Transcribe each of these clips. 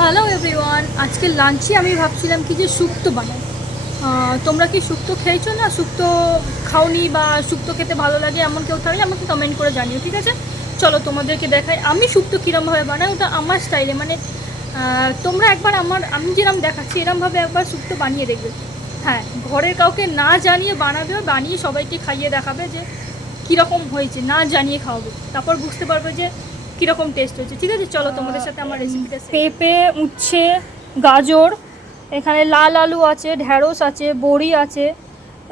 Hello everyone, আজকে লাঞ্চে আমি ভাবছিলাম কি যে শুক্তো বানাই। তোমরা কি শুক্তো খেয়েছো না শুক্তো খাওনি, বা শুক্তো খেতে ভালো লাগে এমন কেউ থাকলে আমাকে কমেন্ট করে জানিও, ঠিক আছে? চলো তোমাদেরকে দেখাই আমি শুক্তো কীরমভাবে বানাই, ওটা আমার স্টাইলে। মানে তোমরা একবার আমি যেরকম দেখাচ্ছি এরমভাবে একবার শুক্তো বানিয়ে দেখবে। হ্যাঁ, ঘরের কাউকে না জানিয়ে বানাবে, বানিয়ে সবাইকে খাইয়ে দেখাবে যে কীরকম হয়েছে, না জানিয়ে খাওয়াবে, তারপর বুঝতে পারবে যে কীরকম টেস্ট হয়েছে। ঠিক আছে, চলো তোমাদের সাথে আমার রেসিপিটা। পেঁপে, উচ্ছে, গাজর, এখানে লাল আলু আছে, ঢ্যাঁড়স আছে, বড়ি আছে,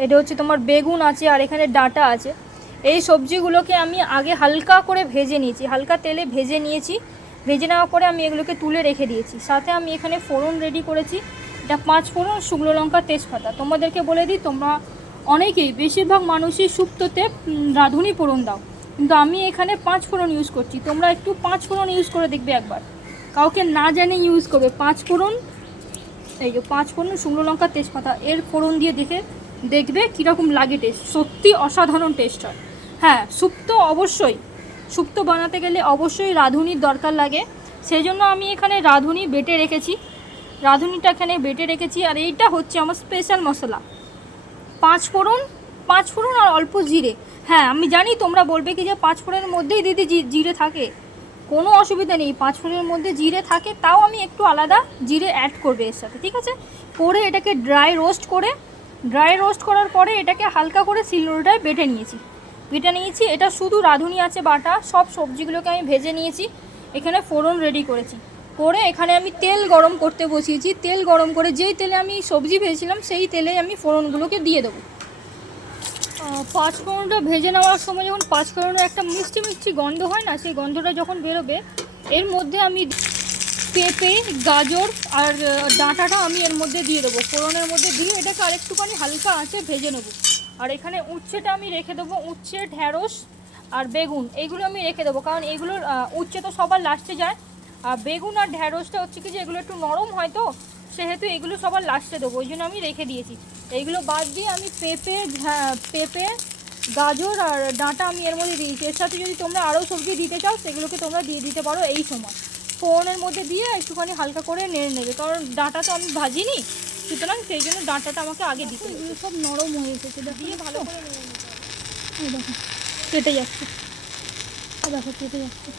এটা হচ্ছে তোমার বেগুন আছে, আর এখানে ডাঁটা আছে। এই সবজিগুলোকে আমি আগে হালকা করে ভেজে নিয়েছি, হালকা তেলে ভেজে নিয়েছি। ভেজে নেওয়ার পরে আমি এগুলোকে তুলে রেখে দিয়েছি। সাথে আমি এখানে ফোড়ন রেডি করেছি, এটা 5 ফোড়ন, শুকনো লঙ্কা, তেজপাতা। তোমাদেরকে বলে দিই, তোমরা অনেকেই, বেশিরভাগ মানুষই শুক্তোতে রাঁধুনি ফোড়ন দাও, কিন্তু আমি এখানে 5 ফোড়ন ইউজ করছি। তোমরা একটু 5 ফোড়ন ইউজ করে দেখবে একবার, কাউকে না জানে ইউজ করবে 5 ফোড়ন। এই যে 5 ফোড়ন, শুকনো লঙ্কা, তেজপাতা, এর ফোড়ন দিয়ে দেখবে কীরকম লাগে টেস্ট। সত্যি অসাধারণ টেস্ট হয়। হ্যাঁ, শুক্তো অবশ্যই, শুক্তো বানাতে গেলে অবশ্যই রাঁধুনির দরকার লাগে। সেই জন্য আমি এখানে রাঁধুনি বেটে রেখেছি, রাঁধুনিটা এখানে বেটে রেখেছি। আর এইটা হচ্ছে আমার স্পেশাল মশলা, 5 ফোড়ন, 5 ফোড়ন আর অল্প জিরে। হ্যাঁ, আমি জানি তোমরা বলবে কি যে 5 ফোড়নের মধ্যেই দিদি জিরে থাকে। কোনো অসুবিধা নেই, 5 ফোড়নের মধ্যে জিরে থাকে, তাও আমি একটু আলাদা জিরে অ্যাড করবে এর সাথে, ঠিক আছে? করে এটাকে ড্রাই রোস্ট করার পরে এটাকে হালকা করে শিলনোড়ায় বেটে নিয়েছি। এটা শুধু রাঁধুনি আছে বাটা, সব সবজিগুলোকে আমি ভেজে নিয়েছি। এখানে ফোড়ন রেডি করেছি, করে এখানে আমি তেল গরম করতে বসিয়েছি। তেল গরম করে যেই তেলে আমি সবজি ভেজেছিলাম সেই তেলে আমি ফোড়নগুলোকে দিয়ে দেবো। 5 ফোড়নটা ভেজে নেওয়ার সময় যখন 5 ফোড়নের একটা মিষ্টি মিষ্টি গন্ধ হয় না, সেই গন্ধটা যখন বেরোবে, এর মধ্যে আমি পেঁপে, গাজর আর ডাঁটাটা আমি এর মধ্যে দিয়ে দেবো। ফোড়নের মধ্যে দিয়ে এটাকে আরেকটুখানি হালকা আঁচে ভেজে নেবো। আর এখানে উচ্ছেটা আমি রেখে দেবো, উচ্ছে, ঢ্যাঁড়স আর বেগুন, এইগুলো আমি রেখে দেবো, কারণ এগুলোর উচ্ছে তো সবার লাস্টে যায়। আর বেগুন আর ঢ্যাঁড়সটা হচ্ছে কি যে এগুলো একটু নরম হয়, তো সেহেতু এগুলো সবার লাস্টে দেবো, ওই জন্য আমি রেখে দিয়েছি। এইগুলো বাদ দিয়ে আমি পেঁপে, গাজর আর ডাঁটা আমি এর মধ্যে দিয়েছি। এর সাথে যদি তোমরা আরও সবজি দিতে চাও সেগুলোকে তোমরা দিয়ে দিতে পারো এই সময়। ফোড়নের মধ্যে দিয়ে একটুখানি হালকা করে নেড়ে নেবে, কারণ ডাঁটা তো আমি ভাজিনি, সুতরাং সেই জন্য ডাঁটাটা আমাকে আগে দিতে হবে। এগুলো সব নরম হয়ে এসেছে, দিয়ে ভালো করে নেড়ে নিতে হবে। এই দেখো কেটে যাচ্ছে, কেটে যাচ্ছে।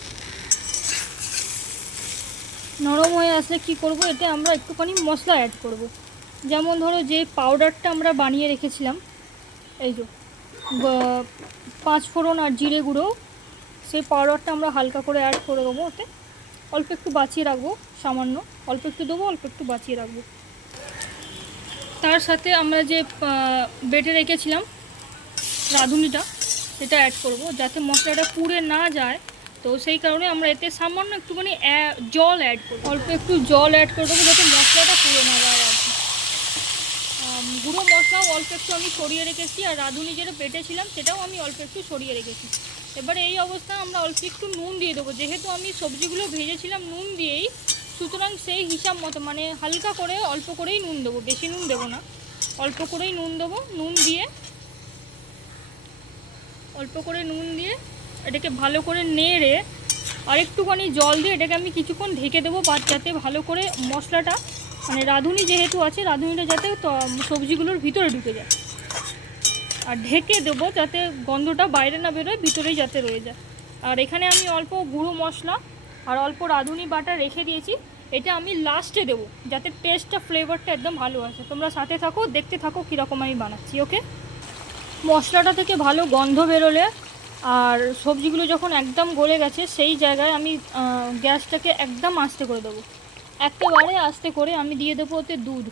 নরম হয়ে আসলে কি করব, এতে আমরা একটুখানি মশলা অ্যাড করব। যেমন ধরো, যে পাউডারটা আমরা বানিয়ে রেখেছিলাম, এই যে 5 ফোড়ন আর জিরে গুঁড়ো, সেই পাউডারটা আমরা হালকা করে অ্যাড করে দেবো। ওতে অল্প একটু বাঁচিয়ে রাখবো, সামান্য অল্প একটু দেবো, অল্প একটু বাঁচিয়ে রাখবো। তার সাথে আমরা যে বেটে রেখেছিলাম রাঁধুনিটা, সেটা অ্যাড করব, যাতে মশলাটা পুড়ে না যায়। তো সেই কারণে আমরা এতে সামান্য একটুখানি জল অ্যাড করব, অল্প একটু জল অ্যাড করে দেবো, যাতে মশলাটা পুড়ে না যায় আর কি। গুঁড়ো মশলাও অল্প একটু আমি সরিয়ে রেখেছি, আর রাঁধুনি যেটা বেটেছিলাম সেটাও আমি অল্প একটু সরিয়ে রেখেছি। এবারে এই অবস্থায় আমরা অল্প একটু নুন দিয়ে দেবো, যেহেতু আমি সবজিগুলো ভেজেছিলাম নুন দিয়েই, সুতরাং সেই হিসাব মতো, মানে হালকা করে অল্প করেই নুন দেবো, বেশি নুন দেবো না, অল্প করেই নুন দেবো। অল্প করে নুন দিয়ে এটাকে ভালো করে নেড়ে আর একটুখানি জল দিয়ে এটাকে আমি কিছুক্ষণ ঢেকে দেবো, যাতে ভালো করে মশলাটা, মানে রাঁধুনি যেহেতু আছে, রাঁধুনিটা যাতে সবজিগুলোর ভিতরে ঢুকে যায়। আর ঢেকে দেবো যাতে গন্ধটা বাইরে না বেরোয়, ভিতরেই যাতে রয়ে যায়। আর এখানে আমি অল্প গুঁড়ো মশলা আর অল্প রাঁধুনি বাটা রেখে দিয়েছি, এটা আমি লাস্টে দেবো, যাতে টেস্টটা, ফ্লেভারটা একদম ভালো আসে। তোমরা সাথে থাকো, দেখতে থাকো কীরকম আমি বানাচ্ছি, ওকে? মশলাটা থেকে ভালো গন্ধ বেরোলে আর সবজিগুলো যখন একদম গলে গেছে, সেই জায়গায় আমি গ্যাসটাকে একদম আস্তে করে দেবো, একেবারে আস্তে করে আমি দিয়ে দেবো ওতে দুধ।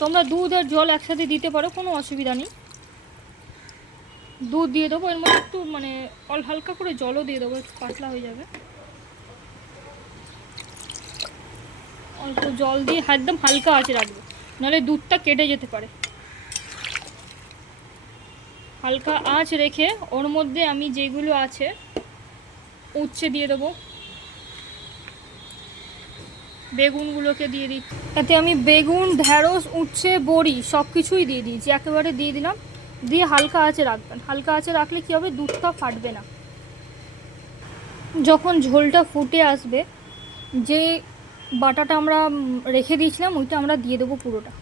তোমরা দুধ আর জল একসাথে দিতে পারো, কোনো অসুবিধা নেই। দুধ দিয়ে দেবো, এর মধ্যে একটু মানে হালকা করে জলও দিয়ে দেবো, একটু পাতলা হয়ে যাবে। অল্প জল দিয়ে একদম হালকা আঁচে রাখবো, নাহলে দুধটা কেটে যেতে পারে। হালকা আঁচ রেখে ওর মধ্যে আমি যেগুলো আছে, উচ্ছে দিয়ে দেবো, বেগুনগুলোকে দিয়ে দিই। এতে আমি বেগুন, ঢ্যাঁড়স, উচ্ছে, বড়ি সব কিছুই দিয়ে দিয়েছি, একেবারে দিয়ে দিলাম। দিয়ে হালকা আঁচে রাখবেন, হালকা আঁচে রাখলে কী হবে, দুধটা ফাটবে না। যখন ঝোলটা ফুটে আসবে যে বাটাটা আমরা রেখে দিয়েছিলাম ওইটা আমরা দিয়ে দেবো পুরোটা।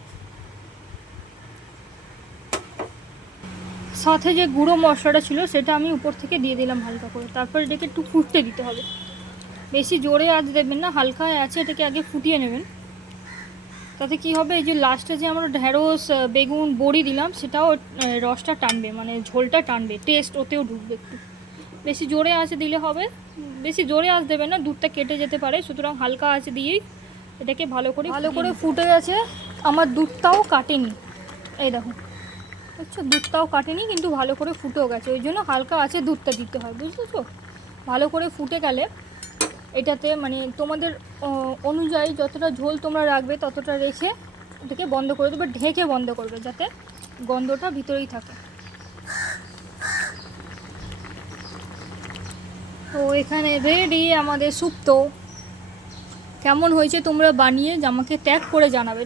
সাথে যে গুঁড়ো মশলাটা ছিল সেটা আমি উপর থেকে দিয়ে দিলাম হালকা করে। তারপর এটাকে একটু ফুটতে দিতে হবে, বেশি জোরে আঁচ দেবেন না, হালকা আছে এটাকে আগে ফুটিয়ে নেবেন। তাতে কি হবে, এই যে লাস্টে যে আমরা ঢ্যাঁড়স বেগুন বড়ি দিলাম সেটাও রসটা টানবে, মানে ঝোলটা টানবে, টেস্ট ওতেও ঢুকবে একটু। বেশি জোরে আঁচে দিলে হবে, বেশি জোরে আঁচ দেবে না, দুধটা কেটে যেতে পারে, সুতরাং হালকা আঁচে দিয়েই এটাকে ভালো করে ফুটে গেছে। আমার দুধটাও কাটেনি, এই দেখো বুঝছো, দুধটাও কাটেনি কিন্তু ভালো করে ফুটেও গেছে, ওই জন্য হালকা আঁচে দুধটা দিতে হয়, বুঝেছো? ভালো করে ফুটে গেলে এটাতে মানে তোমাদের অনুযায়ী যতটা ঝোল তোমরা রাখবে ততটা রেখে এটাকে বন্ধ করে দেবে, ঢেকে বন্ধ করবে যাতে গন্ধটা ভিতরেই থাকে। তো এখানে রেডি আমাদের শুক্তো। কেমন হয়েছে তোমরা বানিয়ে আমাকে ট্যাগ করে জানাবে।